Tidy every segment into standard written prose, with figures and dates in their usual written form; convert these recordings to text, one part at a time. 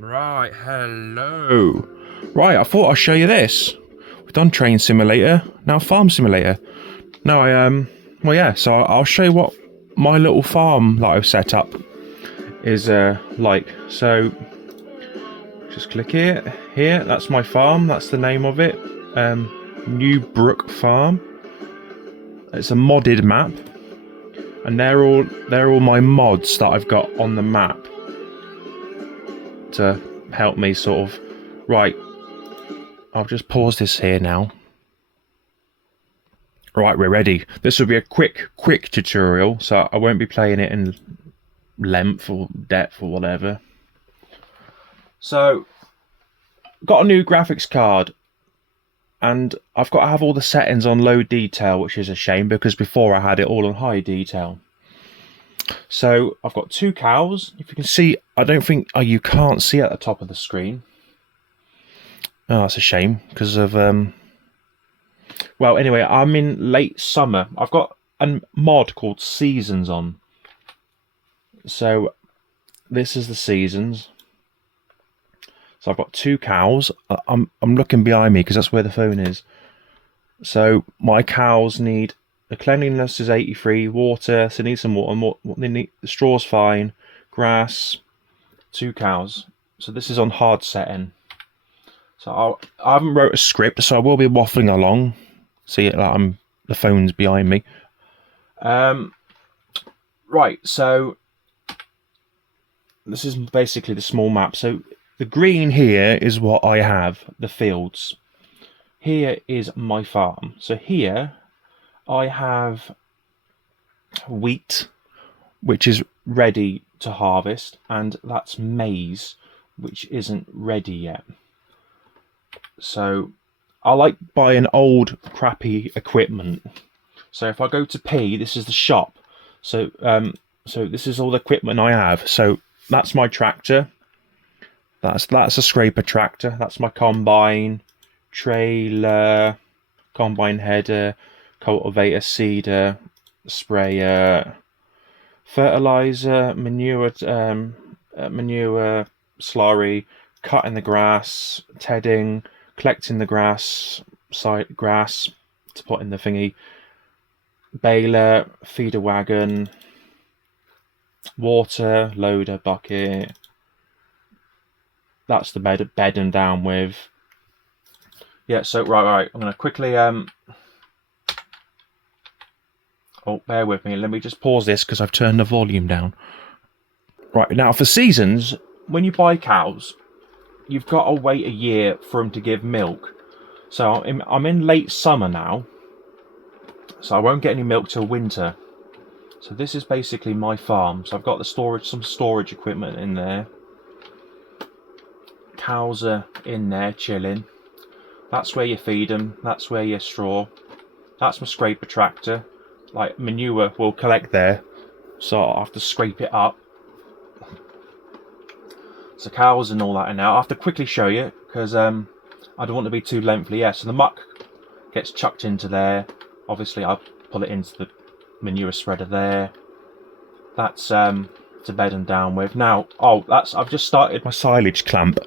Right, hello. Right, I thought I'd show you this. We've done Train Simulator, now Farm Simulator. Now well yeah, so I'll show you what my little farm that I've set up is like. So, just click here, that's my farm, that's the name of it. Newbrook Farm. It's a modded map. And they're all my mods that I've got on the map to help me sort of. Right, I'll just pause this here now. Right, we're ready. This will be a quick tutorial, so I won't be playing it in length or depth or whatever. So, got a new graphics card, and I've got to have all the settings on low detail, which is a shame because before I had it all on high detail. So I've got 2 cows. If you can see, I don't think you can't see at the top of the screen. Oh, that's a shame because of well, anyway, I'm in late summer. I've got a mod called Seasons on. So this is the seasons. So I've got 2 cows. I'm looking behind me because that's where the phone is. So my cows need. The cleanliness is 83, water, so they need some water, they need, the straw's fine, grass, 2 cows. So this is on hard setting. So I haven't wrote a script, so I will be waffling along. See it like the phone's behind me. Right, so this is basically the small map. So the green here is what I have, the fields. Here is my farm. So here I have wheat, which is ready to harvest, and that's maize, which isn't ready yet. So I like buying old crappy equipment. So if I go to P, this is the shop. So so this is all the equipment I have. So that's my tractor. That's a scraper tractor. That's my combine, trailer, combine header, cultivator, seeder, sprayer, fertilizer, manure, slurry, cutting the grass, tedding, collecting the grass to put in the thingy, baler, feeder wagon, water, loader, bucket. That's the bedding down with. Yeah, so right, I'm gonna quickly oh, bear with me. Let me just pause this because I've turned the volume down. Right, now for seasons, when you buy cows, you've got to wait a year for them to give milk. So I'm in late summer now, so I won't get any milk till winter. So this is basically my farm. So I've got some storage equipment in there. Cows are in there chilling. That's where you feed them. That's where you straw. That's my scraper tractor. Like manure will collect there, so I have to scrape it up. So cows and all that, and now I have to quickly show you because I don't want to be too lengthy. Yeah, so the muck gets chucked into there. Obviously, I pull it into the manure spreader there. That's to bed and down with. Now, I've just started my silage clamp.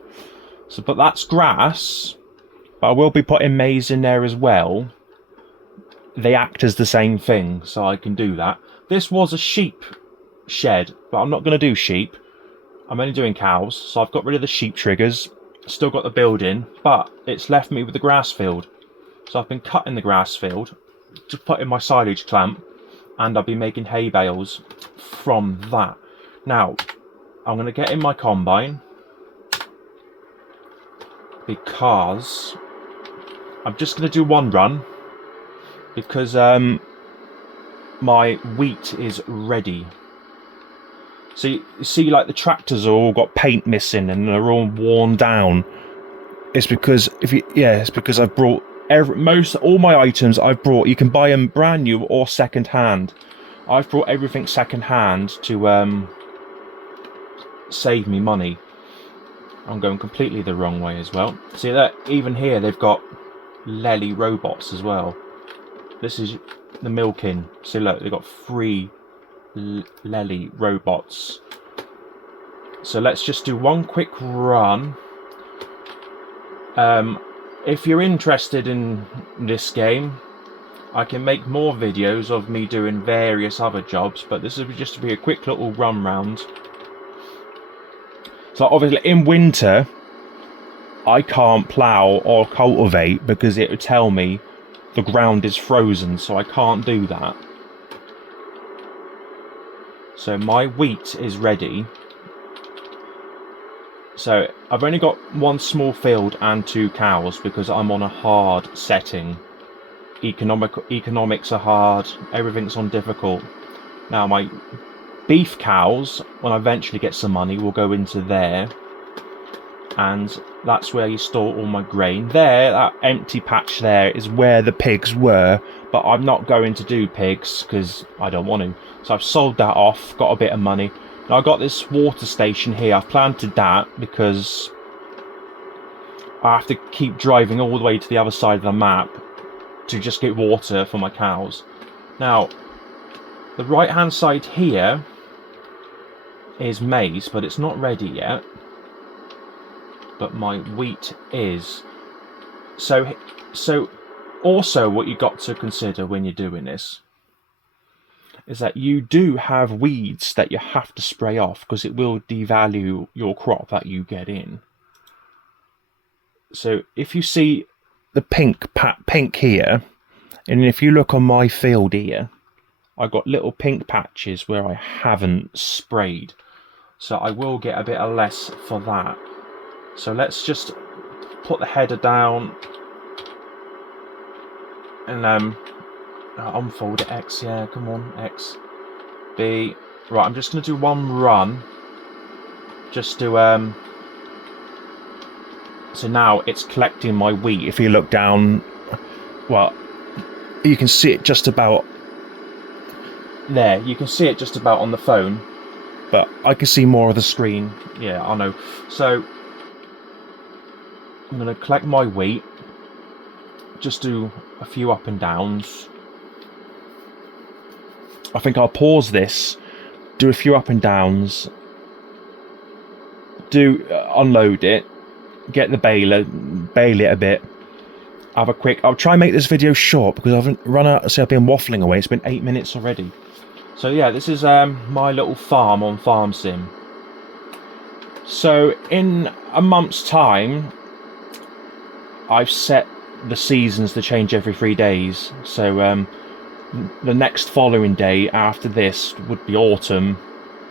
So, but that's grass. But I will be putting maize in there as well. They act as the same thing, so I can do that. This was a sheep shed, but I'm not going to do sheep. I'm only doing cows, so I've got rid of the sheep triggers. Still got the building, but it's left me with the grass field. So I've been cutting the grass field to put in my silage clamp, and I'll be making hay bales from that. Now, I'm going to get in my combine because I'm just going to do one run. Because my wheat is ready. So you see, like the tractors are all got paint missing and they're all worn down. It's because it's because I've brought all my items I've brought. You can buy them brand new or second hand. I've brought everything second hand to save me money. I'm going completely the wrong way as well. See that even here they've got Lely robots as well. This is the milking. See, look, they've got 3 Lely robots. So let's just do one quick run. If you're interested in this game, I can make more videos of me doing various other jobs, but this is just to be a quick little run round. So obviously in winter, I can't plough or cultivate because it would tell me the ground is frozen, so I can't do that. So my wheat is ready. So I've only got one small field and 2 cows because I'm on a hard setting. Economics are hard, everything's on difficult. Now my beef cows, when I eventually get some money, will go into there. And that's where you store all my grain. There, that empty patch there is where the pigs were, but I'm not going to do pigs because I don't want to. So I've sold that off, got a bit of money. Now I've got this water station here. I've planted that because I have to keep driving all the way to the other side of the map to just get water for my cows. Now, the right hand side here is maize, but it's not ready yet. But my wheat is. So also what you got to consider when you're doing this is that you do have weeds that you have to spray off because it will devalue your crop that you get in. So if you see the pink here, and if you look on my field here, I've got little pink patches where I haven't sprayed. So I will get a bit of less for that. So let's just put the header down and unfold it. X, yeah, come on, X, B. Right, I'm just going to do one run. Just to so now it's collecting my wheat. If you look down, well, you can see it just about there. You can see it just about on the phone, but I can see more of the screen. Yeah, I know. So I'm going to collect my wheat, just do a few up and downs. I think I'll pause this, do a few up and downs, unload it, get the baler, bale it a bit, have a quick. I'll try and make this video short because I've run out. See, I've been waffling away. It's been 8 minutes already. So yeah, this is my little farm on Farm Sim. So in a month's time, I've set the seasons to change every 3 days. So the next following day after this would be autumn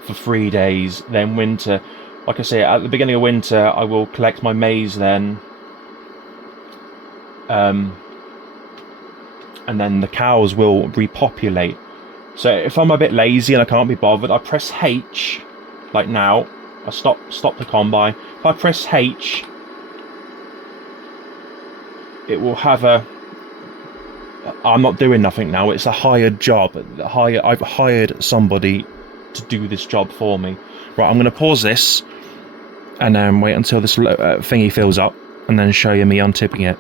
for 3 days, then winter. Like I say, at the beginning of winter, I will collect my maize then. And then the cows will repopulate. So if I'm a bit lazy and I can't be bothered, I press H, like now. I stop the combine. If I press H, it will have a. I'm not doing nothing now. It's a hired job. I've hired somebody to do this job for me. Right, I'm going to pause this and then wait until this thingy fills up, and then show you me untipping it.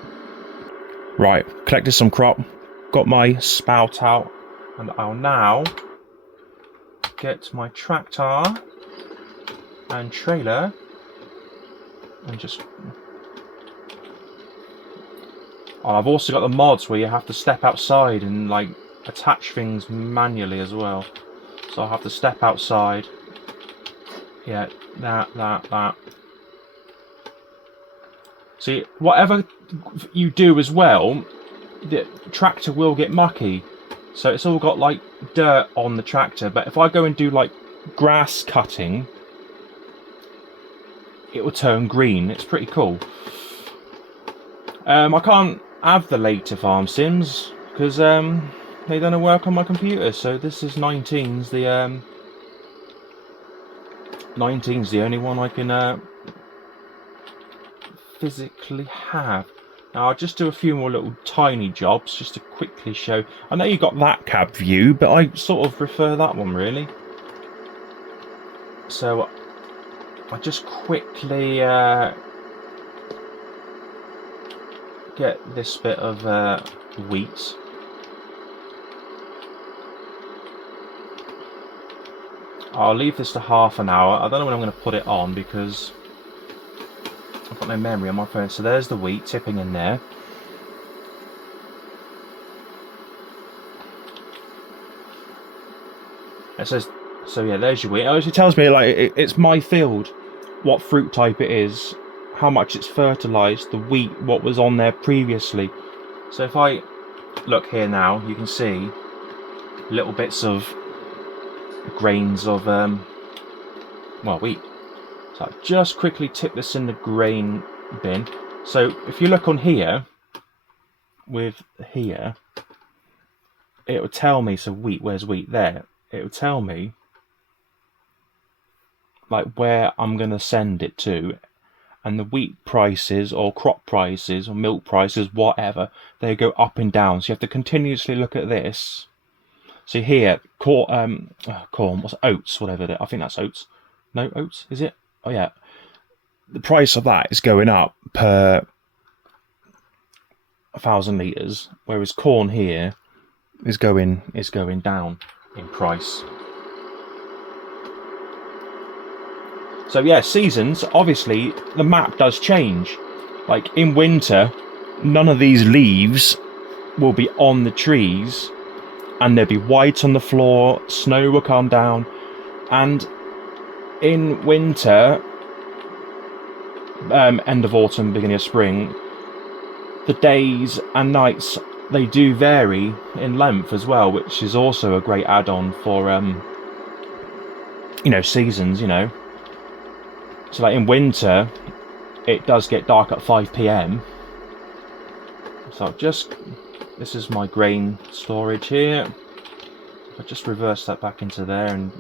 Right, collected some crop, got my spout out, and I'll now get my tractor and trailer and just. Oh, I've also got the mods where you have to step outside and like attach things manually as well. So I'll have to step outside. Yeah, that. See, whatever you do as well, the tractor will get mucky. So it's all got like dirt on the tractor. But if I go and do like grass cutting, it will turn green. It's pretty cool. I can't have the later Farm Sims because they don't work on my computer. So this is 19's the 19's the only one I can physically have. Now I'll just do a few more little tiny jobs just to quickly show. I know you got that cab view, but I sort of prefer that one really. So I just quickly get this bit of wheat. I'll leave this to half an hour. I don't know when I'm going to put it on because I've got no memory on my phone. So there's the wheat tipping in there. It says, so yeah, there's your wheat. It actually tells me like it's my field, what fruit type it is, how much it's fertilised, the wheat, what was on there previously. So if I look here now, you can see little bits of grains of well, wheat. So I'll just quickly tip this in the grain bin. So if you look on here, with here, it will tell me, so wheat, where's wheat? There. It will tell me like where I'm going to send it to, and the wheat prices or crop prices or milk prices, whatever, they go up and down. So you have to continuously look at this. So here, corn, what's it? Oats, whatever. I think that's oats. No, oats, is it? Oh yeah. The price of that is going up per 1,000 litres, whereas corn here is going down in price. So yeah, seasons, obviously the map does change. Like in winter, none of these leaves will be on the trees, and there'll be white on the floor, snow will come down, and in winter, end of autumn, beginning of spring, the days and nights, they do vary in length as well, which is also a great add-on for seasons, So like in winter, it does get dark at 5 p.m. So this is my grain storage here. If I just reverse that back into there, and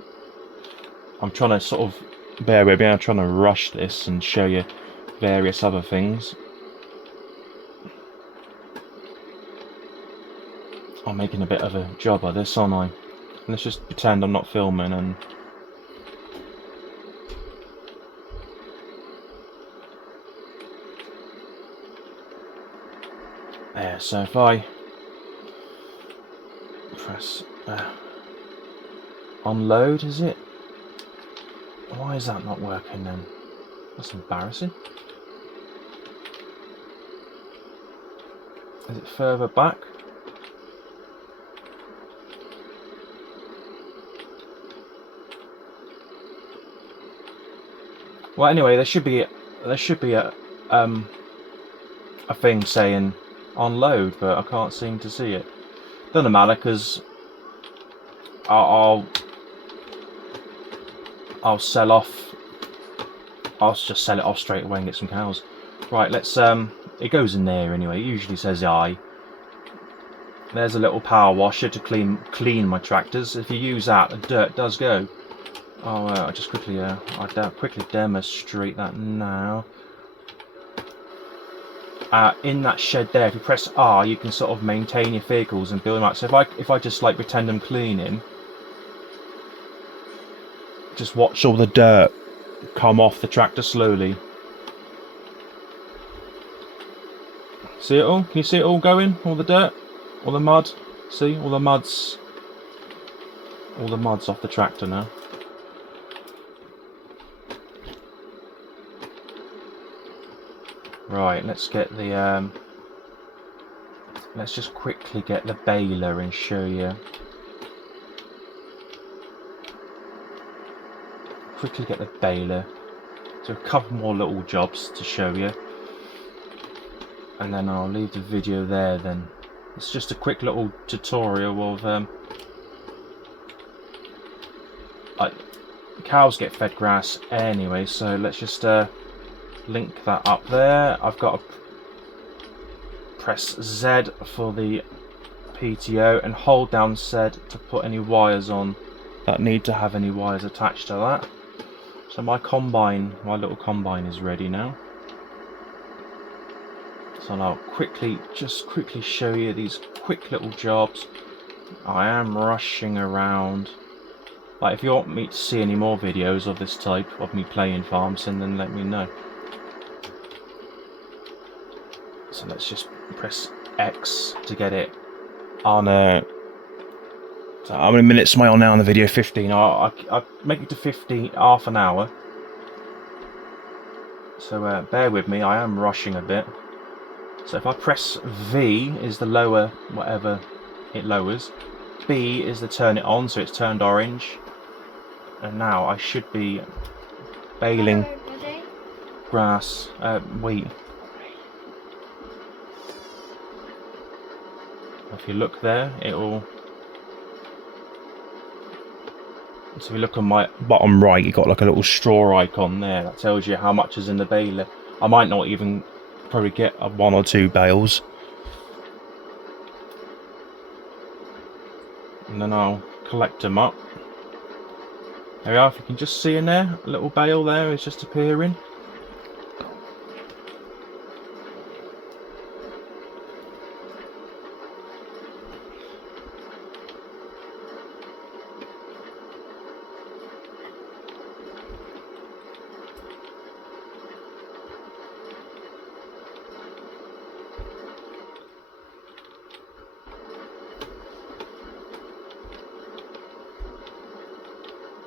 I'm trying to sort of, bear with me, I'm trying to rush this and show you various other things. I'm making a bit of a job of this, aren't I? Let's just pretend I'm not filming and... There, so if I press unload, is it? Why is that not working then? That's embarrassing. Is it further back? Well, anyway, there should be a thing saying unload, but I can't seem to see it. Doesn't matter, because I'll sell off. I'll just sell it off straight away and get some cows. Right, let's it goes in there anyway. It usually says I. There's a little power washer to clean my tractors. If you use that, the dirt does go. I'll just quickly quickly demonstrate that now. In that shed there, if you press R, you can sort of maintain your vehicles and build them out. So if I just like pretend I'm cleaning, just watch all the dirt come off the tractor slowly. See it all? Can you see it all going? All the dirt, all the mud. See, all the mud's off the tractor now. Right, let's get the let's just quickly get the baler and show you. Quickly get the baler. So a couple more little jobs to show you, and then I'll leave the video there. Then it's just a quick little tutorial of like cows get fed grass anyway. So let's just link that up there. I've got to press Z for the PTO and hold down Z to put any wires on that need to have any wires attached to that. So my little combine is ready now. So I'll quickly show you these quick little jobs. I am rushing around. Like, if you want me to see any more videos of this type of me playing farms, then let me know. So let's just press X to get it on So how many minutes am I on now on the video? 15. I'll make it to 15, half an hour. So bear with me, I am rushing a bit. So if I press V is the lower whatever it lowers. B is the turn it on, so it's turned orange. And now I should be baling grass, wheat. If you look there, it'll... So if you look on my bottom right, you've got like a little straw icon there. That tells you how much is in the baler. I might not even probably get 1 or 2 bales. And then I'll collect them up. There we are, if you can just see in there, a little bale there is just appearing.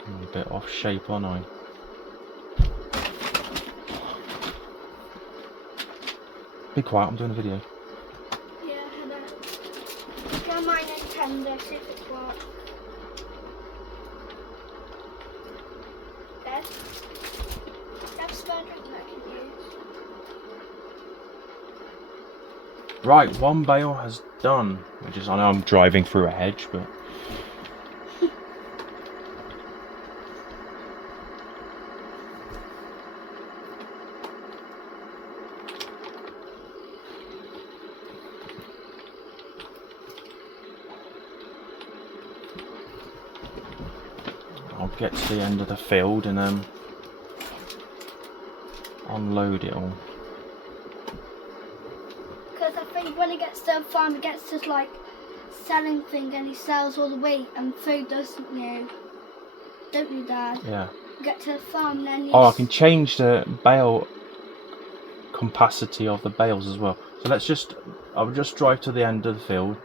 A bit off shape, aren't I? Be quiet, I'm doing a video. Yeah, I know. Go on my Nintendo, see if it works. Dad? Have a spare drink that I can use. Right, 1 bale has done. Which is, I know I'm driving through a hedge, but... I'll get to the end of the field and unload it all. Because I think when it gets to the farm, it gets to like selling thing and he sells all the weight and food, doesn't you? Don't you, Dad? Yeah. You get to the farm and then you... Oh, I can change the bale capacity of the bales as well. So let's just... I'll just drive to the end of the field.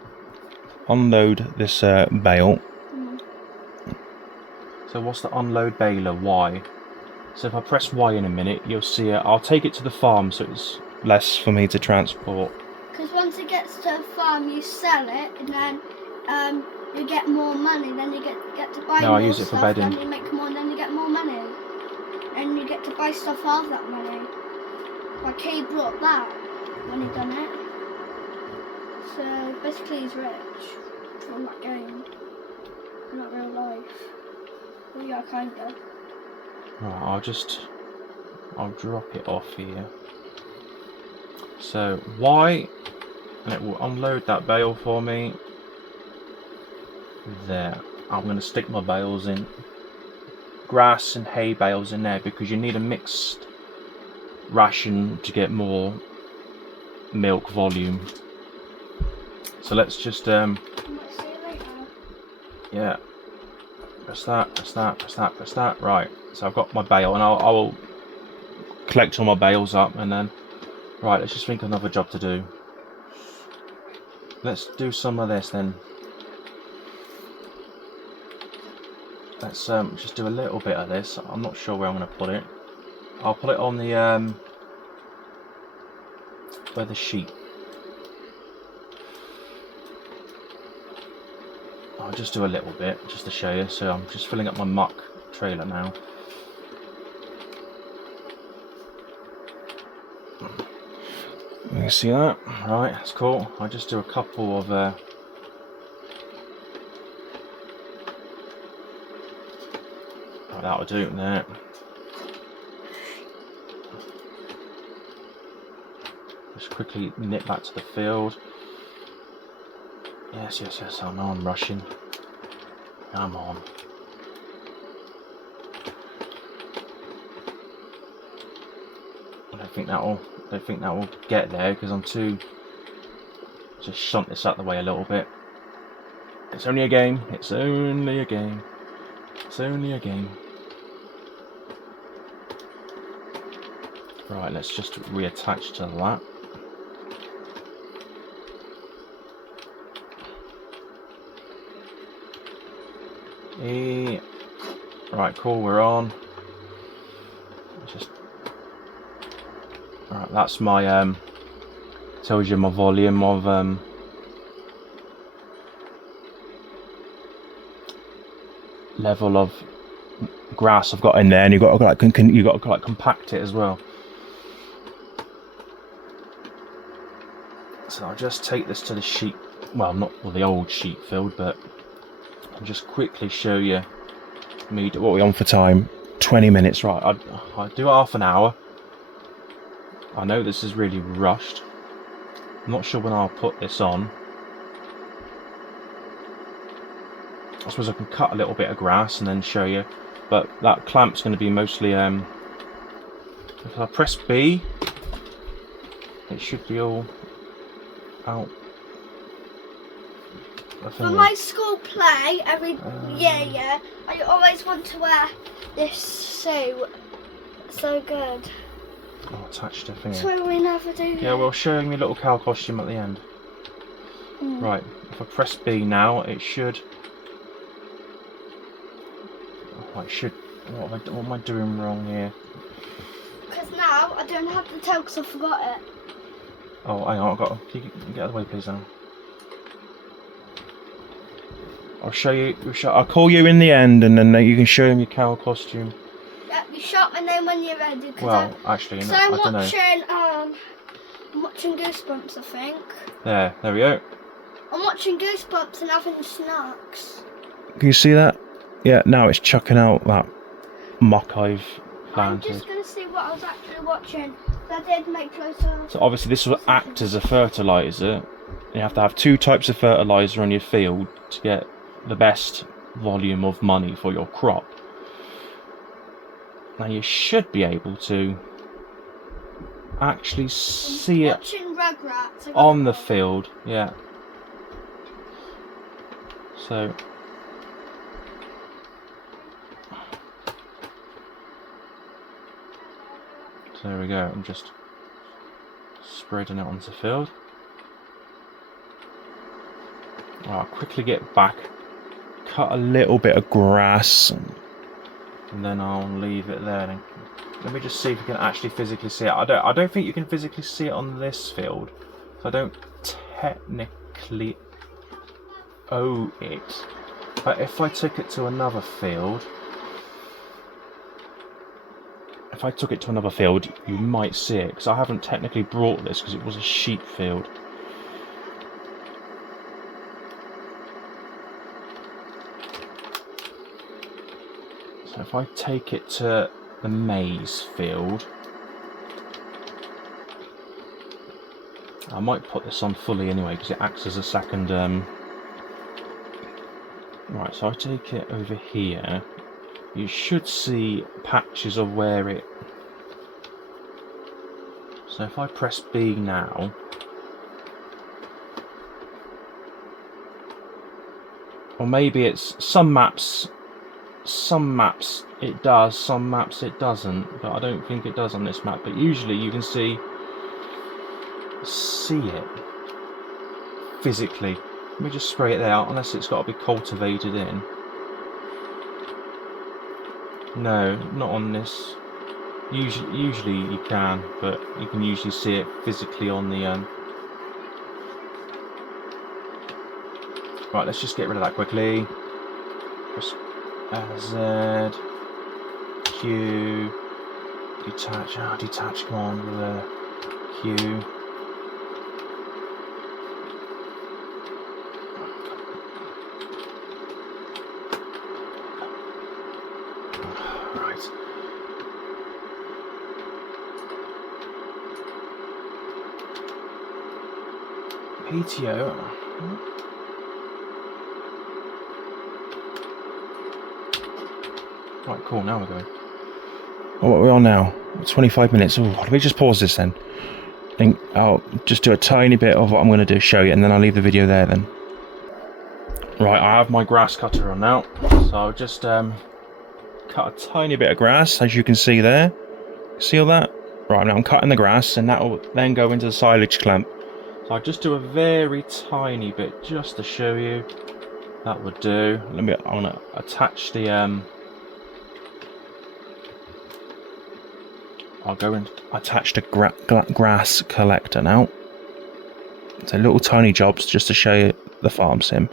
Unload this bale. So what's the unload baler? Y. So if I press Y in a minute, you'll see it. I'll take it to the farm so it's less for me to transport. Because once it gets to the farm, you sell it and then you get more money. Then you get to buy No, more I use it for stuff. bedding. Then you make more. Then you get more money. And you get to buy stuff out of that money. Like he brought that when he done it. So basically, he's rich from that game. Not real life. Well, yeah, kinda. Right, I'll drop it off here. So Y, and it will unload that bale for me. There. I'm going to stick my bales in. Grass and hay bales in there because you need a mixed ration to get more milk volume. So let's just I might see you later. yeah. Press that, press that, press that, press that. Right, so I've got my bale and I will collect all my bales up and then... Right, let's just think of another job to do. Let's do some of this then. Let's just do a little bit of this. I'm not sure where I'm going to put it. I'll put it on the... where the sheep. I'll just do a little bit, just to show you. So I'm just filling up my muck trailer now. You see that? Right, that's cool. I'll just do a couple of... oh, that'll do there. Just quickly nip back to the field. Yes, yes, yes, I know I'm rushing. Come on. I don't think that will get there because I'm too... Just shunt this out the way a little bit. It's only a game. It's only a game. It's only a game. Right, let's just reattach to that. B. Right, cool, we're on. Right, that's my tells you my volume of level of grass I've got in there, and you've got to like compact it as well. So I'll just take this to the sheep, well, not the old sheep field, but I'll just quickly show you what we're on for time. 20 minutes, right? I do half an hour. I know this is really rushed. I'm not sure when I'll put this on. I suppose I can cut a little bit of grass and then show you, but that clamp's going to be mostly if I press B, it should be all out. For my school play every year, I always want to wear this suit. So good. Oh, attached to thing. So we never do. Yeah, well, showing me a little cow costume at the end. Right, if I press B now, it should. Oh, it should. What am I doing wrong here? Because now I don't have to tell because I forgot it. Oh, hang on, can you get out of the way, please, now? I'll show you. I'll call you in the end, and then you can show him your cow costume. Yep, you shout my name when you're ready. Well, actually, no, I don't know. I'm watching Goosebumps, I think. There we go. I'm watching Goosebumps and having snacks. Can you see that? Yeah, now it's chucking out that muck I've planted. I'm just going to see what I was actually watching. I did make closer. So obviously this will act as a fertiliser. You have to have 2 types of fertiliser on your field to get the best volume of money for your crop. Now you should be able to actually see it on the field. Yeah. So there we go. I'm just spreading it onto the field. I'll quickly get back, cut a little bit of grass, and then I'll leave it there. Let me just see if you can actually physically see it. I don't think you can physically see it on this field, so I don't technically owe it. But if I took it to another field, you might see it, because I haven't technically brought this because it was a sheep field. So if I take it to the maize field, I might put this on fully anyway because it acts as a second. Right, so I take it over here. You should see patches of where it. So if I press B now, or maybe it's some maps it does, some maps it doesn't, but I don't think it does on this map. But usually you can see it physically. Let me just spray it there, unless it's got to be cultivated in. No, not on this. Usually you can, but you can usually see it physically on the Right, let's just get rid of that quickly. Press Z, Q, detach. Detach. Come on with a Q. Right. PTO. Right, cool, now we're going. What are we on now? 25 minutes. Oh, let me just pause this then. I'll just do a tiny bit of what I'm going to do, show you, and then I'll leave the video there then. Right, I have my grass cutter on now. So I'll just cut a tiny bit of grass, as you can see there. See all that? Right, now I'm cutting the grass, and that will then go into the silage clamp. So I'll just do a very tiny bit, just to show you. That would do. I'm gonna attach the I'll go and attach the grass collector now. So little tiny jobs just to show you the farm sim.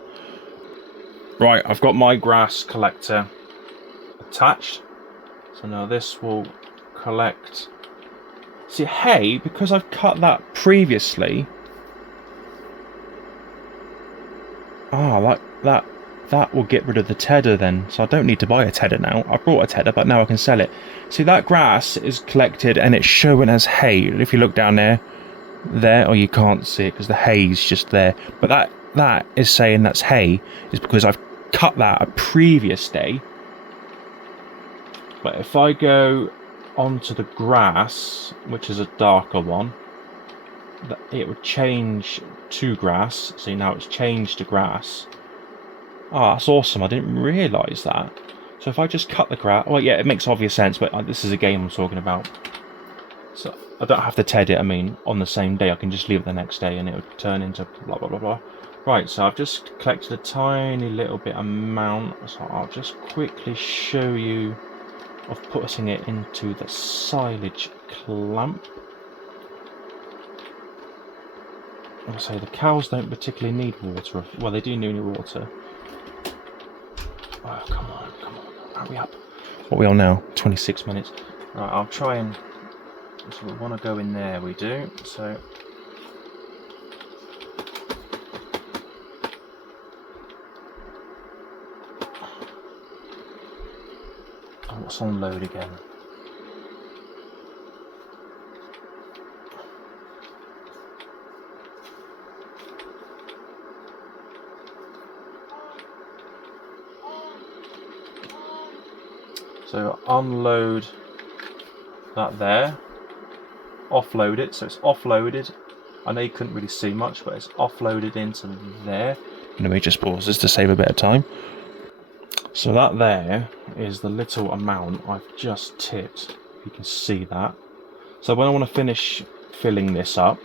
Right, I've got my grass collector attached. So now this will collect. See, hay, because I've cut that previously. That will get rid of the tedder then. So I don't need to buy a tedder now. I brought a tedder, but now I can sell it. See, that grass is collected and it's showing as hay. If you look down there, or you can't see it because the hay's just there. But that is saying that's hay is because I've cut that a previous day. But if I go onto the grass, which is a darker one, it would change to grass. See, now it's changed to grass. Oh, that's awesome. I didn't realise that. So if I just cut the grass... Well, yeah, it makes obvious sense, but this is a game I'm talking about. So I don't have to TED it, I mean, on the same day. I can just leave it the next day and it would turn into blah, blah, blah, blah. Right, so I've just collected a tiny little bit amount. So I'll just quickly show you of putting it into the silage clamp. I'll say the cows don't particularly need water. Well, they do need water. Oh, come on, hurry up. What are we on now? 26 minutes. Right, I'll try and... So we want to go in there, we do. So... Oh, what's on load again? So unload that there, offload it, so it's offloaded. I know you couldn't really see much, but it's offloaded into there. Let me just pause this to save a bit of time. So that there is the little amount I've just tipped. You can see that. So when I want to finish filling this up,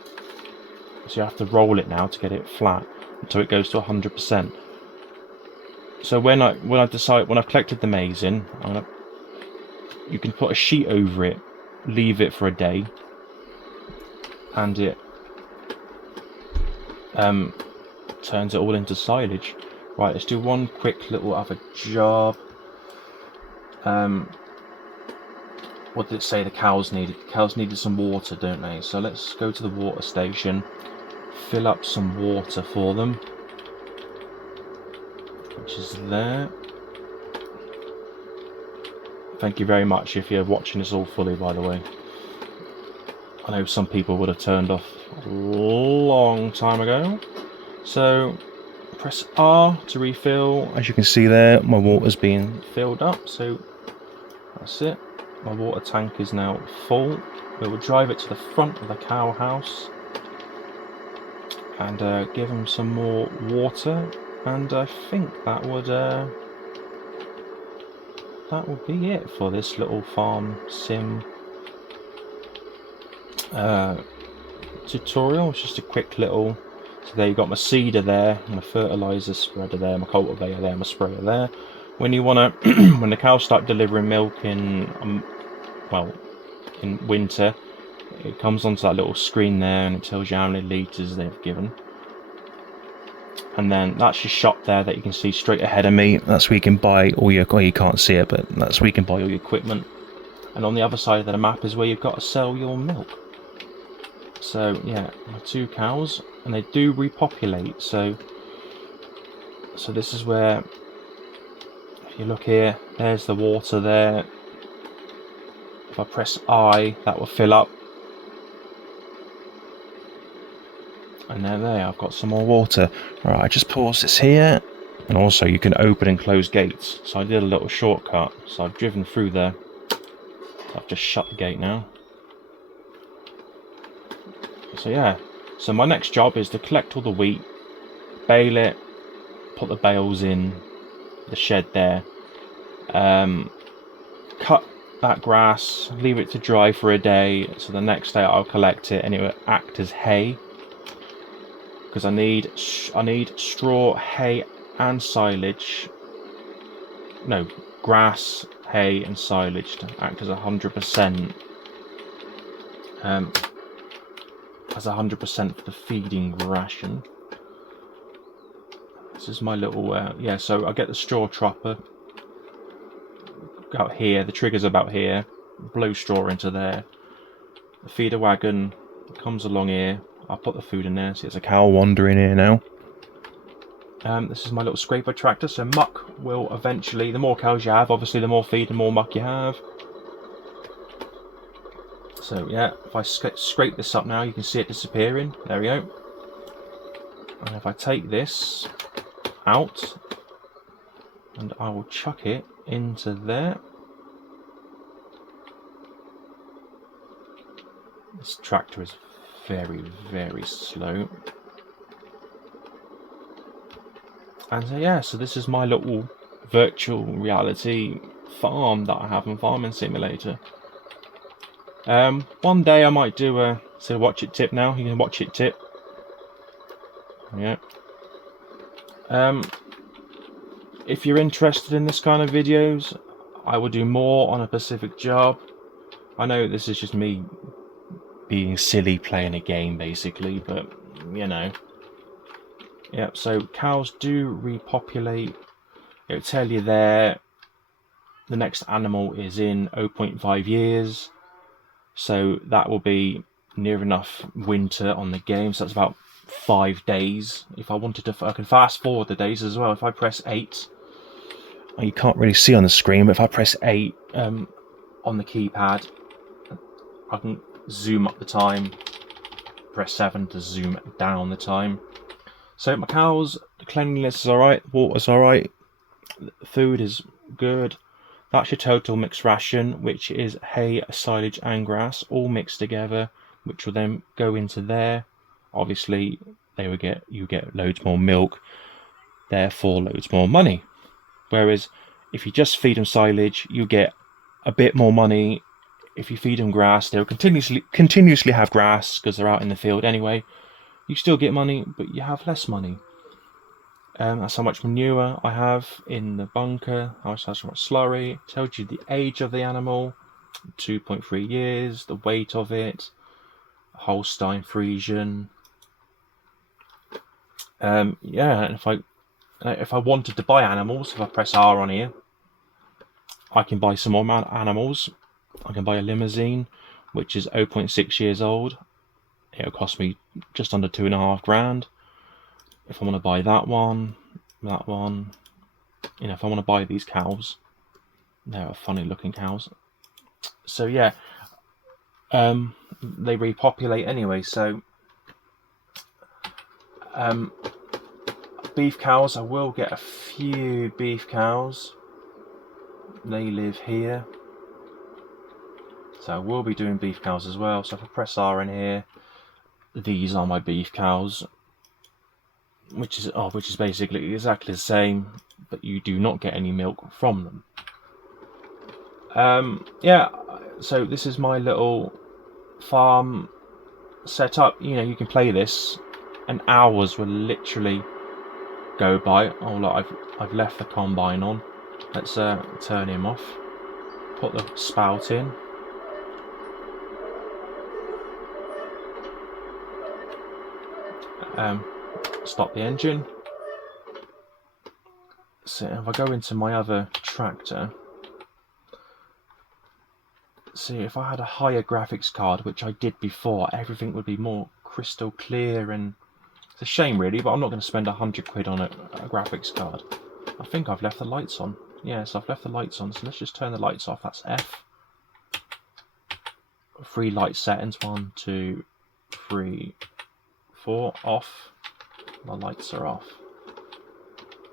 so you have to roll it now to get it flat until it goes to 100%. So when I've collected the maize in, you can put a sheet over it, leave it for a day, and it turns it all into silage. Right, let's do one quick little other job. What did it say the cows needed? The cows needed some water, don't they? So let's go to the water station, fill up some water for them, which is there. Thank you very much if you're watching this all fully, by the way. I know some people would have turned off a long time ago. So press R to refill. As you can see there, my water's being filled up, so that's it. My water tank is now full. We will drive it to the front of the cow house and give them some more water, and I think that would be it for this little farm sim tutorial. It's just a quick little... So there you got my seeder there, my fertilizer spreader there, my cultivator there, my sprayer there. When you want to, when the cows start delivering milk in winter, it comes onto that little screen there and it tells you how many litres they've given. And then that's your shop there that you can see straight ahead of me. That's where you can buy all your... Well, you can't see it, but that's where you can buy all your equipment. And on the other side of the map is where you've got to sell your milk. So yeah, my 2 cows, and they do repopulate. So this is where, if you look here, there's the water there. If I press I, that will fill up. And there, I've got some more water. Right, I just pause this here. And also you can open and close gates. So I did a little shortcut. So I've driven through there. I've just shut the gate now. So yeah. So my next job is to collect all the wheat, bale it, put the bales in the shed there, cut that grass, leave it to dry for a day. So the next day I'll collect it and it will act as hay. Because I need straw, hay and silage. No, grass, hay, and silage to act as 100%. As 100% for the feeding ration. This is my little yeah. So I get the straw chopper out here. The trigger's about here. Blow straw into there. The feeder wagon comes along here. I'll put the food in there. See, there's a cow wandering here now. This is my little scraper tractor. So muck will eventually, the more cows you have, obviously the more feed, the more muck you have. So yeah, if I scrape this up now, you can see it disappearing. There we go. And if I take this out, and I will chuck it into there. This tractor is very, very slow. And so yeah, so this is my little virtual reality farm that I have in Farming Simulator. One day I might do a watch it tip now. You can watch it tip. Yeah. If you're interested in this kind of videos, I will do more on a specific job. I know this is just me being silly playing a game basically, but you know. Yeah, so cows do repopulate. It'll tell you there the next animal is in 0.5 years. So that will be near enough winter on the game. So that's about 5 days. If I wanted to, I can fast forward the days as well. If I press 8, you can't really see on the screen, but if I press 8 on the keypad, I can zoom up the time. Press 7 to zoom down the time. So my cows, the cleanliness is alright, water's alright, food is good. That's your total mixed ration, which is hay, silage and grass, all mixed together, which will then go into there. Obviously, you get loads more milk, therefore loads more money. Whereas if you just feed them silage, you get a bit more money. If you feed them grass, they'll continuously have grass because they're out in the field anyway. You still get money, but you have less money. That's how much manure I have in the bunker, how much slurry. It tells you the age of the animal, 2.3 years, the weight of it, Holstein Friesian. Yeah, and if I wanted to buy animals, if I press R on here, I can buy some more animals. I can buy a limousine, which is 0.6 years old. It'll cost me just under 2.5 grand. If I want to buy that one, you know, if I want to buy these cows, they're funny looking cows. So yeah, they repopulate anyway. So beef cows, I will get a few beef cows. They live here. So I will be doing beef cows as well. So if I press R in here, these are my beef cows. Which is basically exactly the same, but you do not get any milk from them. Yeah, so this is my little farm setup. You know, you can play this, and hours will literally go by. Oh look, I've left the combine on. Let's turn him off. Put the spout in. Stop the engine. So if I go into my other tractor, see, if I had a higher graphics card, which I did before, everything would be more crystal clear, and it's a shame really, but I'm not going to spend 100 quid on a graphics card. I think I've left the lights on. Yes, I've left the lights on, so let's just turn the lights off. That's F. 3 light settings, 1, 2, 3, 4, off. The lights are off.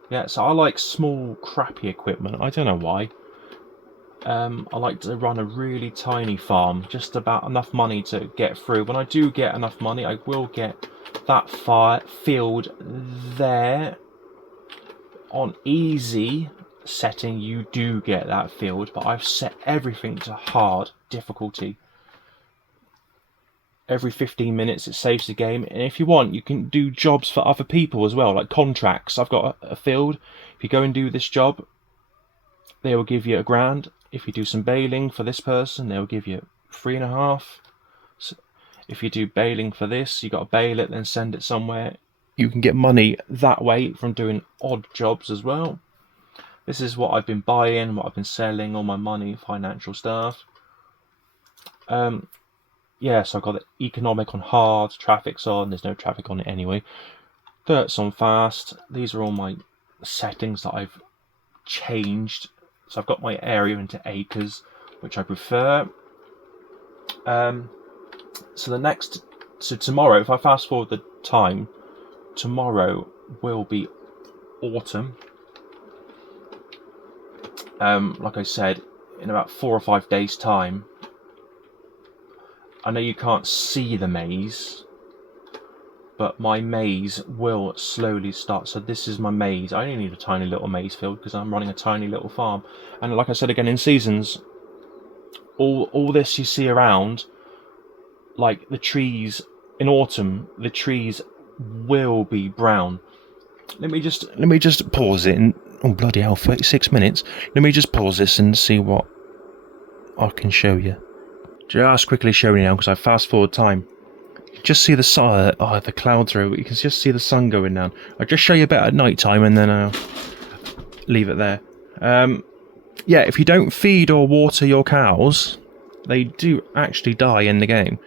Yeah, so I like small, crappy equipment. I don't know why. I like to run a really tiny farm, just about enough money to get through. When I do get enough money, I will get that field there. On easy setting, you do get that field, but I've set everything to hard difficulty. every 15 minutes. It saves the game, and if you want, you can do jobs for other people as well, like contracts. I've got a field. If you go and do this job, they will give you £1,000. If you do some baling for this person, they will give you 3.5. So if you do baling for this, you got to bail it, then send it somewhere. You can get money that way from doing odd jobs as well. This is what I've been buying, what I've been selling, all my money, financial stuff. Yeah, so I've got the economic on hard, traffic's on, there's no traffic on it anyway. Dirt's on fast. These are all my settings that I've changed. So I've got my area into acres, which I prefer. So tomorrow, if I fast forward the time, tomorrow will be autumn. Like I said, in about 4 or 5 days' time. I know you can't see the maze, but my maze will slowly start. So this is my maze. I only need a tiny little maze field because I'm running a tiny little farm. And like I said again, in seasons, all this you see around, like the trees in autumn, the trees will be brown. Let me just pause it. And oh bloody hell, 36 minutes. Let me just pause this and see what I can show you. Just quickly show you now, because I fast forward time. You can just see the sun. Oh, the clouds are over. You can just see the sun going down. I'll just show you a bit at night time, and then I'll leave it there. Yeah, if you don't feed or water your cows, they do actually die in the game.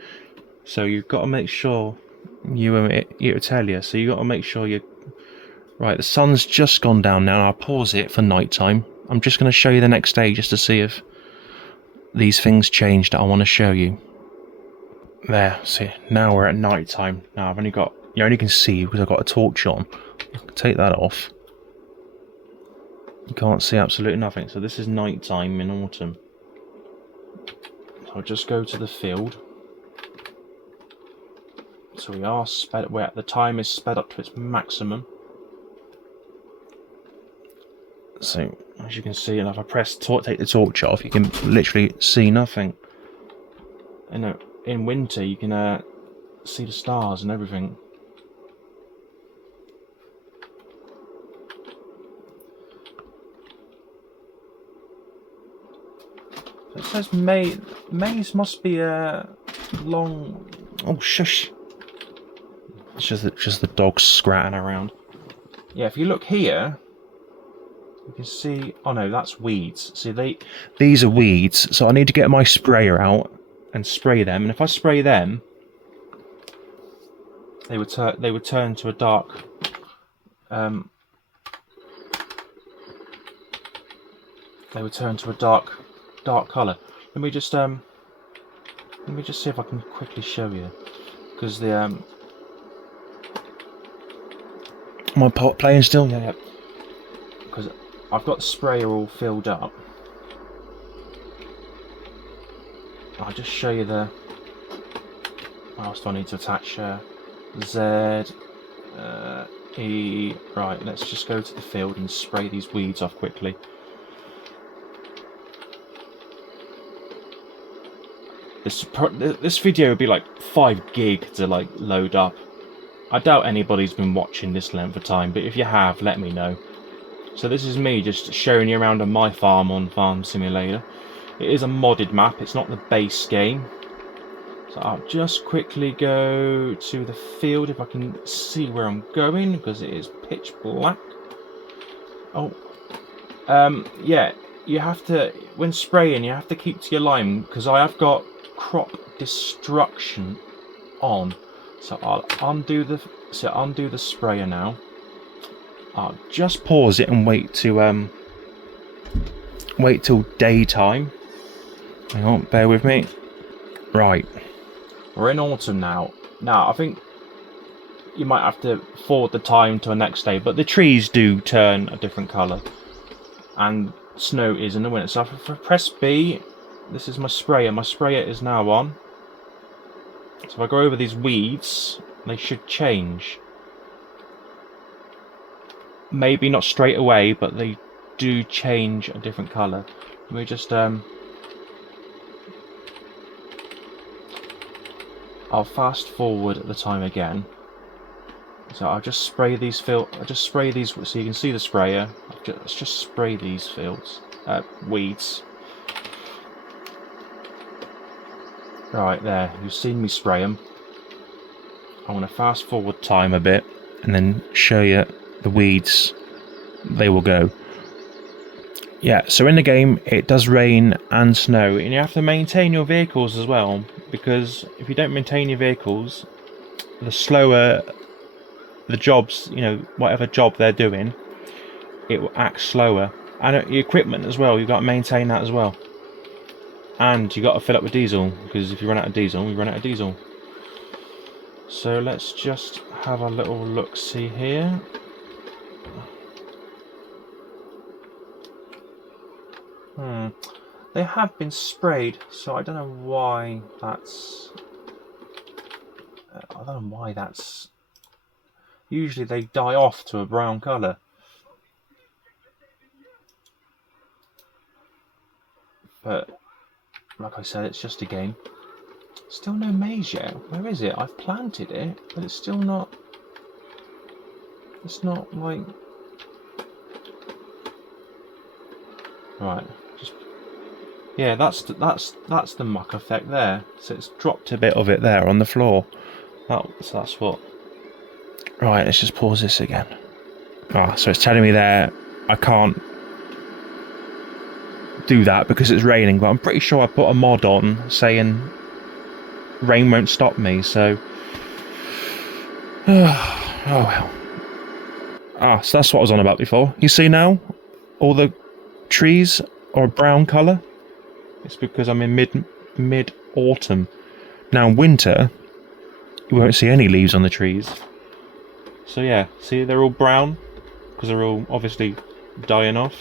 So you've got to make sure it'll tell you. So you've got to make sure you. Right, the sun's just gone down now. I'll pause it for night time. I'm just going to show you the next day just to see if these things change that I want to show you. There, see, now we're at night time. Now I've only got, you only can see because I've got a torch on. I can take that off. You can't see absolutely nothing. So this is night time in autumn. So I'll just go to the field. So we are sped, where the time is sped up to its maximum. So as you can see, and if I press take the torch off, you can literally see nothing. And in winter, you can see the stars and everything. So it says maze must be a long. Oh shush! It's just the dogs scratching around. Yeah, if you look here. You can see, oh no, that's weeds. See, these are weeds, so I need to get my sprayer out and spray them. And if I spray them, they would turn to a dark, they would turn to a dark colour. Let me just see if I can quickly show you, because the am I playing still? Yeah. Because I've got the sprayer all filled up. I'll just show you the. What else do I need to attach? Z, E. Right, let's just go to the field and spray these weeds off quickly. This video would be like 5 gig to like load up. I doubt anybody's been watching this length of time, but if you have, let me know. So this is me just showing you around on my farm on Farm Simulator. It is a modded map, it's not the base game. So I'll just quickly go to the field if I can see where I'm going, because it is pitch black. Oh, yeah, you have to, when spraying, you have to keep to your line, because I have got crop destruction on. So I'll undo the sprayer now. I'll just pause it and wait till daytime. Hang on, bear with me. Right, we're in autumn now. Now I think you might have to forward the time to the next day, but the trees do turn a different colour, and snow is in the winter. So if I press B, this is my sprayer. My sprayer is now on. So if I go over these weeds, they should change. Maybe not straight away, but they do change a different colour. Let me just I'll fast forward the time again. So I'll just spray these so you can see the sprayer. Let's just spray these weeds. Right there, you've seen me spray them. I'm going to fast forward time a bit and then show you the weeds. They will go. Yeah, so in the game it does rain and snow, and you have to maintain your vehicles as well, because if you don't maintain your vehicles, the slower the jobs, whatever job they're doing, it will act slower. And your equipment as well, you've got to maintain that as well. And you got to fill up with diesel, because if you run out of diesel, you run out of diesel. So let's just have a little look-see here. They have been sprayed, so I don't know why that's... Usually they die off to a brown colour. But, like I said, it's just a game. Still no maize yet. Where is it? I've planted it, but it's still not... It's not like... Right. Yeah, that's the muck effect there. So it's dropped a bit of it there on the floor. So that's what... Right, let's just pause this again. So it's telling me there I can't do that because it's raining, but I'm pretty sure I put a mod on saying rain won't stop me, so... Oh well. So that's what I was on about before. You see now? All the trees are a brown colour. It's because I'm in mid-autumn. Now in winter, you won't see any leaves on the trees. So yeah, see, they're all brown because they're all obviously dying off.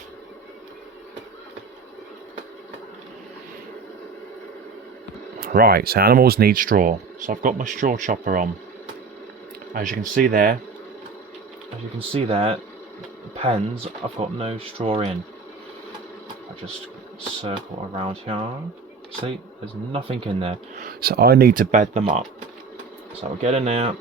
Right, so animals need straw. So I've got my straw chopper on. As you can see there, the pens, I've got no straw in. I just circle around here. See, there's nothing in there. So I need to bed them up. So I'll get in there,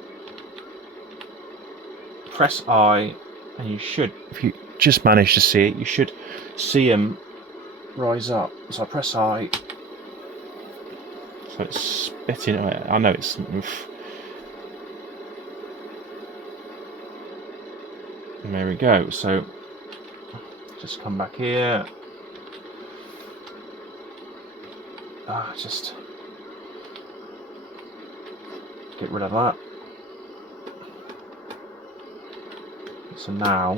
press I, and you should, if you just manage to see it, you should see them rise up. So I press I. So it's spitting. I know it's... Oof. And there we go. So just come back here. Just get rid of that. So now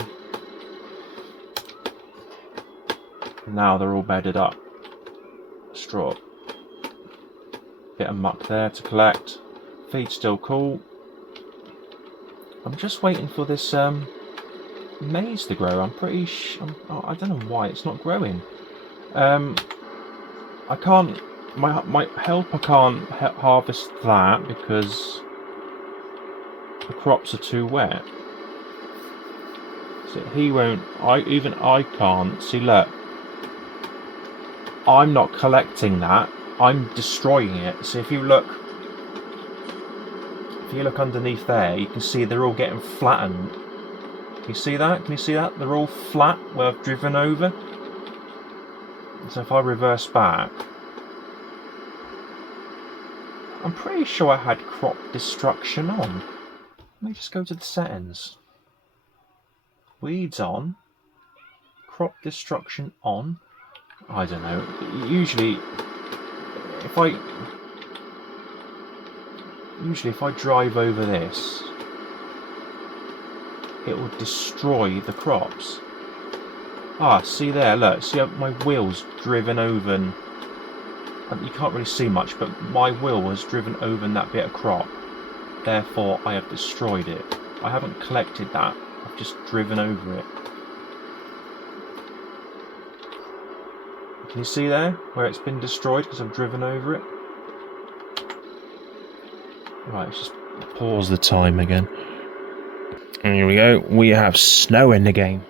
they're all bedded up. Straw. Bit of muck there to collect. Feed's still cool. I'm just waiting for this maize to grow. I'm pretty I don't know why it's not growing. I can't... My helper can't harvest that because the crops are too wet. So he won't... Even I can't. See, look. I'm not collecting that. I'm destroying it. So if you look underneath there, you can see they're all getting flattened. Can you see that? Can you see that? They're all flat where I've driven over. So if I reverse back, I'm pretty sure I had crop destruction on. Let me just go to the settings. Weeds on. Crop destruction on. I don't know. Usually if I drive over this, it will destroy the crops. See there, look, see how my wheel's driven over, and you can't really see much, but my wheel has driven over that bit of crop. Therefore, I have destroyed it. I haven't collected that, I've just driven over it. Can you see there, where it's been destroyed because I've driven over it? Right, let's just pause the time again. And here we go, we have snow in the game.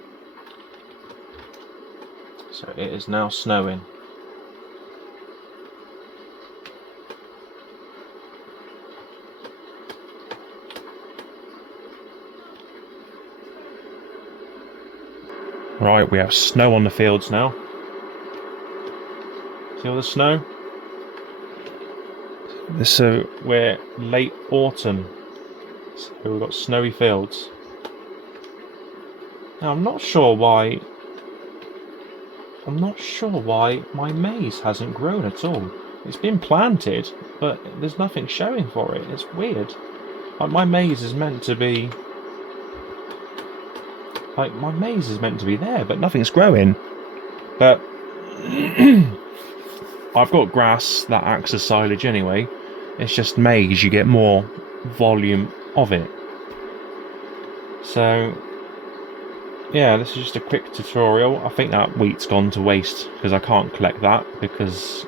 So it is now snowing. Right, we have snow on the fields now. See all the snow? So we're late autumn. So we've got snowy fields. Now I'm not sure why my maize hasn't grown at all. It's been planted, but there's nothing showing for it. It's weird. Like my maize is meant to be there, but nothing's growing. But I've got grass that acts as silage anyway. It's just maize, you get more volume of it. So yeah, this is just a quick tutorial. I think that wheat's gone to waste because I can't collect that because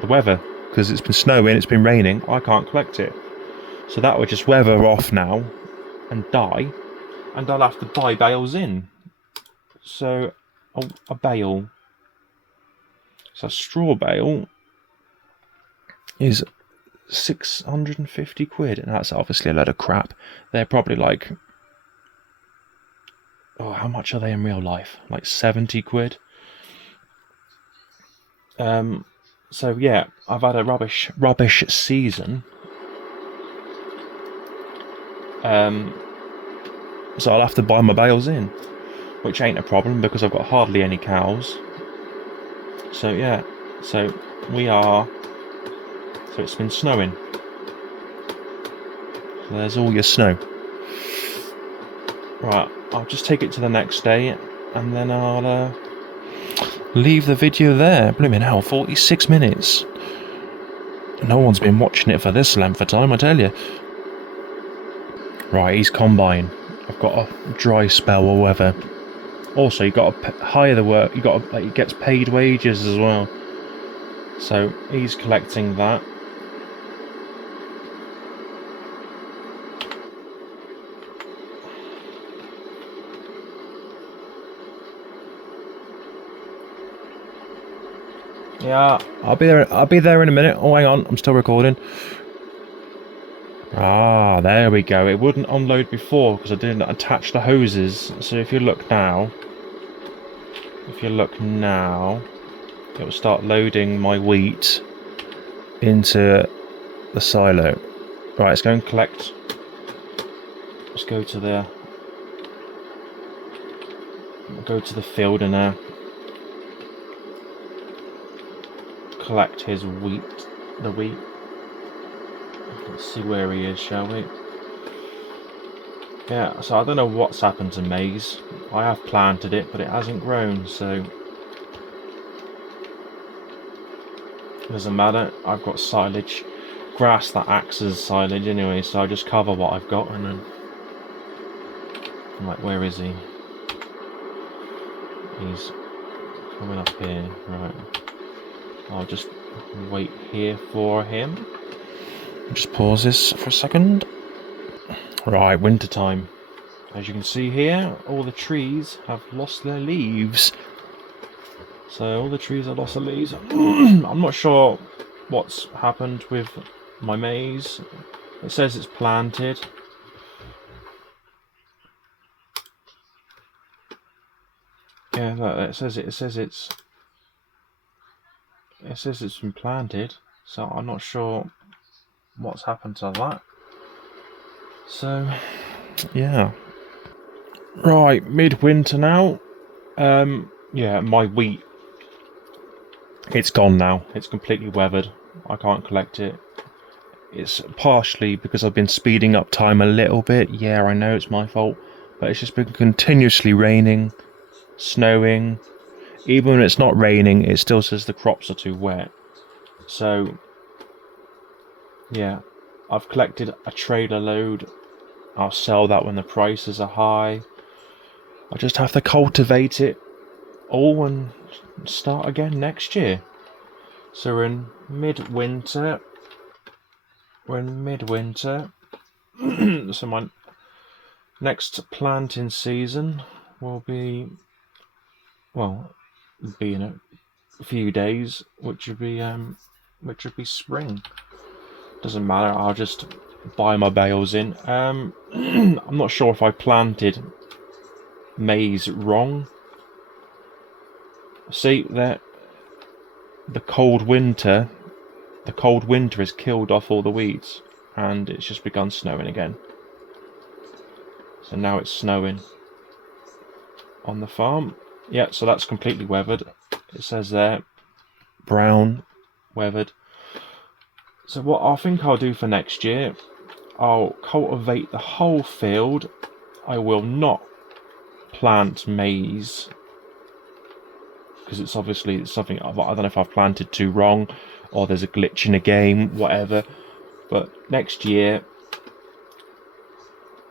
the weather. Because it's been snowing, it's been raining, I can't collect it. So that would just weather off now and die, and I'll have to buy bales in. So a bale, so a straw bale is 650 quid, and that's obviously a load of crap. They're probably like, oh, how much are they in real life? Like 70 quid. So yeah, I've had a rubbish season. So I'll have to buy my bales in, which ain't a problem because I've got hardly any cows. So yeah, so it's been snowing. So there's all your snow. Right, I'll just take it to the next day and then I'll leave the video there. Blimey hell, 46 minutes. No one's been watching it for this length of time, I tell you. Right, he's combine. I've got a dry spell or weather. Also, you got to hire the work. You got to, like, he gets paid wages as well. So he's collecting that. Yeah, I'll be there in a minute. Oh, hang on, I'm still recording. Ah, there we go. It wouldn't unload before because I didn't attach the hoses. So if you look now, it will start loading my wheat into the silo. Right, let's go and collect. Let's go to the field and collect his wheat. The wheat. Let's see where he is, shall we? Yeah, so I don't know what's happened to maize. I have planted it, but it hasn't grown, so it doesn't matter. I've got silage, grass that acts as silage anyway, so I just cover what I've got and then I'm like, where is he? He's coming up here, right. I'll just wait here for him. Just pause this for a second. Right, winter time. As you can see here, all the trees have lost their leaves. So all the trees have lost their leaves. I'm not sure what's happened with my maize. It says it's planted. Yeah, it says it's been planted. So I'm not sure what's happened to that. So yeah, right, midwinter now. Yeah, my wheat, it's gone now. It's completely weathered. I can't collect it. It's partially because I've been speeding up time a little bit. Yeah, I know it's my fault, but it's just been continuously raining, snowing. Even when it's not raining, it still says the crops are too wet. So yeah, I've collected a trailer load. I'll sell that when the prices are high. I just have to cultivate it all and start again next year. So we're in midwinter. So my next planting season will be, well, in a few days, which would be spring. Doesn't matter. I'll just buy my bales in. I'm not sure if I planted maize wrong. See there, the cold winter has killed off all the weeds, and it's just begun snowing again. So now it's snowing on the farm. Yeah, so that's completely weathered. It says there, brown, weathered. So what I think I'll do for next year, I'll cultivate the whole field. I will not plant maize, because it's obviously something, I don't know if I've planted too wrong, or there's a glitch in the game, whatever. But next year,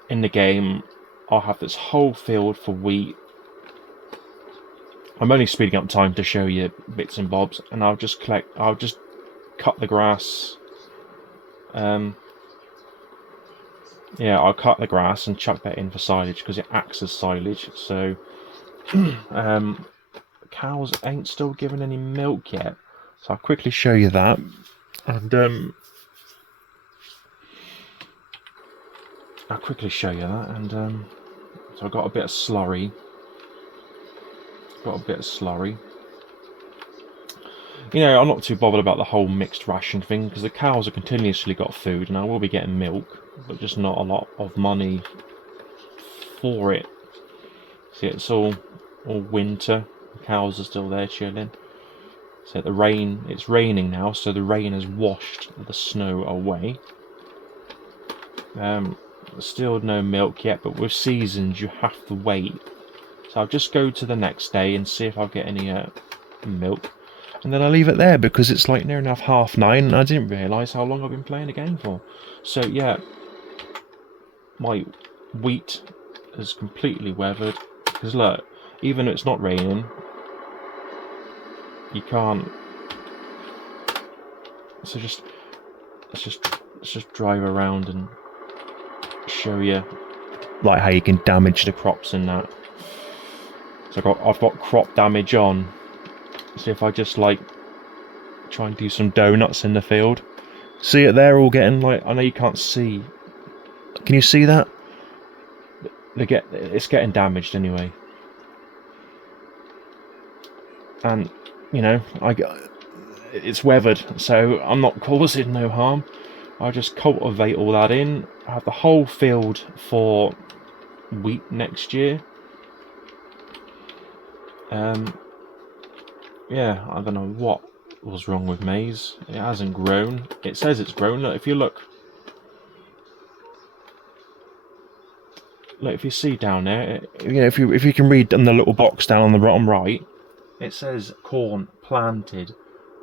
in the game, I'll have this whole field for wheat. I'm only speeding up time to show you bits and bobs, and I'll just cut the grass. Yeah, I'll cut the grass and chuck that in for silage, because it acts as silage. So cows ain't still giving any milk yet, so I'll quickly show you that. And I'll quickly show you that. And so I've got a bit of slurry. You know, I'm not too bothered about the whole mixed ration thing, because the cows have continuously got food, and I will be getting milk, but just not a lot of money for it. See, it's all winter. The cows are still there chilling. So it's raining now, so the rain has washed the snow away. Still no milk yet, but with seasons you have to wait. So I'll just go to the next day and see if I'll get any milk. And then I'll leave it there, because it's like near enough 9:30, and I didn't realise how long I've been playing the game for. So yeah, my wheat is completely weathered. Because look, even though it's not raining, you can't. So let's just drive around and show you like how you can damage the crops in that. So I've got crop damage on. So if I just like try and do some donuts in the field, see it there all getting like, I know you can't see. Can you see that? It's getting damaged anyway. And you know, it's weathered, so I'm not causing no harm. I just cultivate all that in. I have the whole field for wheat next year. Yeah, I don't know what was wrong with maize. It hasn't grown. It says it's grown. Look, if you look, if you see down there, you know, if you can read on the little box down on the bottom right, it says corn planted,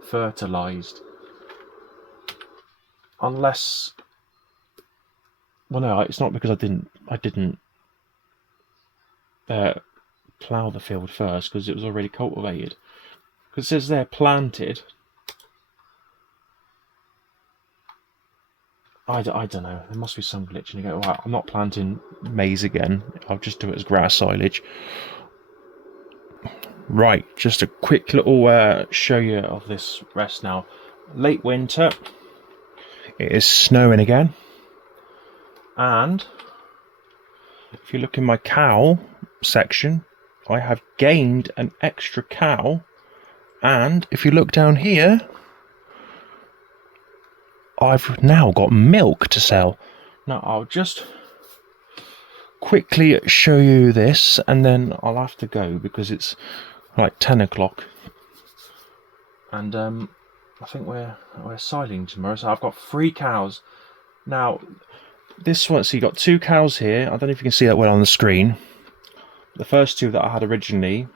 fertilized. Unless, well, no, it's not, because I didn't plough the field first, because it was already cultivated. Because it says they're planted. I don't know. There must be some glitch, and you go, right, I'm not planting maize again. I'll just do it as grass silage. Right, just a quick little show you of this rest now. Late winter. It is snowing again. And if you look in my cow section, I have gained an extra cow. And if you look down here, I've now got milk to sell. Now I'll just quickly show you this, and then I'll have to go, because it's like 10 o'clock. And I think we're silaging tomorrow, so I've got 3 cows. Now, this one, so you got 2 cows here. I don't know if you can see that well on the screen. The first 2 that I had originally,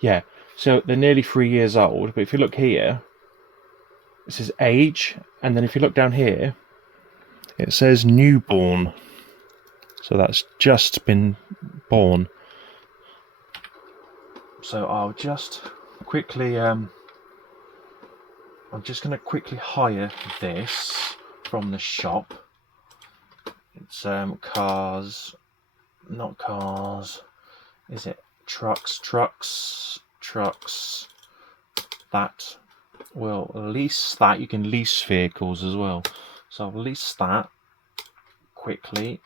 yeah, so they're nearly 3 years old. But if you look here, it says age, and then if you look down here, it says newborn. So that's just been born. So I'll just quickly, I'm just going to quickly hire this from the shop. It's cars, not cars. Is it trucks? That will lease that. You can lease vehicles as well. So I'll lease that quickly.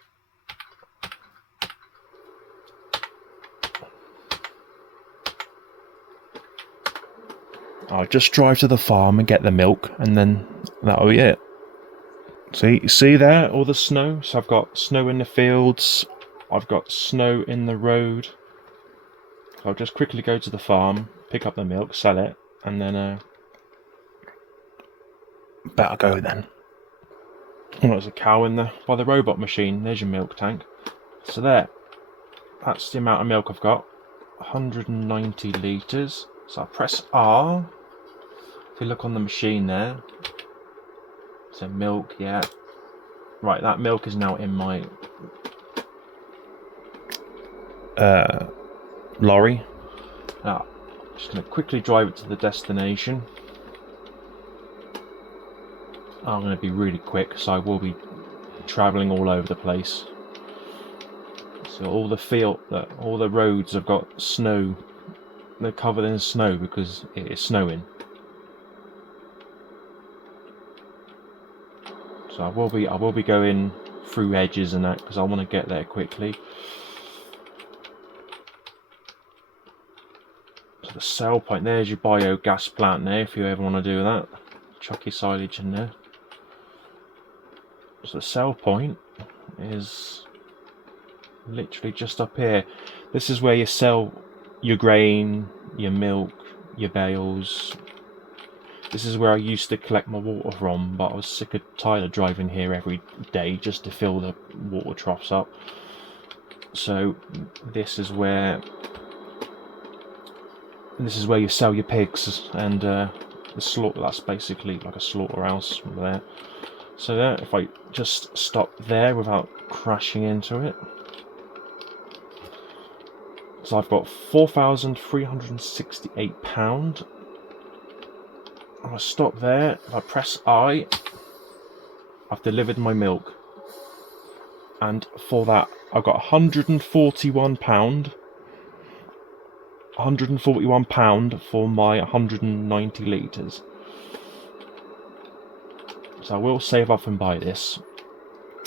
I'll just drive to the farm and get the milk, and then that'll be it. See there, all the snow? So I've got snow in the fields, I've got snow in the road. So I'll just quickly go to the farm, pick up the milk, sell it, and then better go then. Oh, there's a cow in there by the robot machine. There's your milk tank. So that's the amount of milk I've got. 190 litres. So I press R. If you look on the machine there, so milk, yeah. Right, that milk is now in my lorry. Now, I'm just going to quickly drive it to the destination. I'm going to be really quick, so I will be travelling all over the place. So all the roads have got snow. They're covered in snow because it is snowing. So I will be going through edges and that because I want to get there quickly. So the sell point, there's your biogas plant there if you ever want to do that. Chuck your silage in there. So the sell point is literally just up here. This is where you sell your grain, your milk, your bales. This is where I used to collect my water from, but I was sick of tired of driving here every day just to fill the water troughs up. So this is where you sell your pigs, and the slaughter. That's basically like a slaughterhouse there. So there, if I just stop there without crashing into it. So I've got £4,368. I'm going to stop there. If I press I, I've delivered my milk. And for that, I've got £141. £141 for my 190 litres. So I will save up and buy this.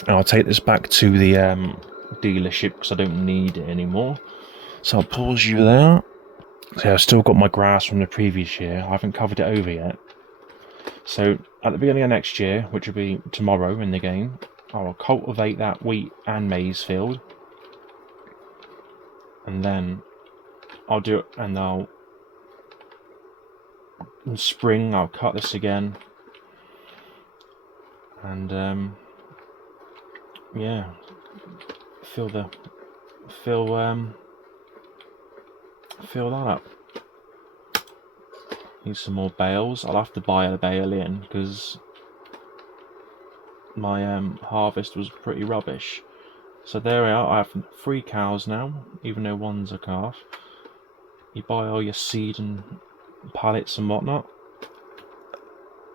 And I'll take this back to the dealership because I don't need it anymore. So I'll pause you there. So I've still got my grass from the previous year. I haven't covered it over yet. So at the beginning of next year, which will be tomorrow in the game, I will cultivate that wheat and maize field. And then I'll do it, and in spring I'll cut this again. And yeah, fill that up. Need some more bales. I'll have to buy a bale in because my harvest was pretty rubbish. So there we are. I have 3 cows now, even though one's a calf. You buy all your seed and pallets and whatnot.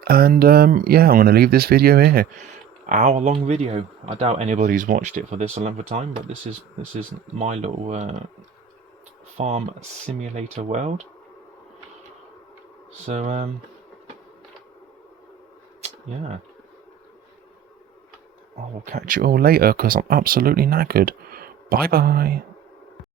And yeah, I'm going to leave this video here. Hour-long video. I doubt anybody's watched it for this length of time, but this is my little farm simulator world. So yeah, I will catch you all later because I'm absolutely knackered. Bye bye.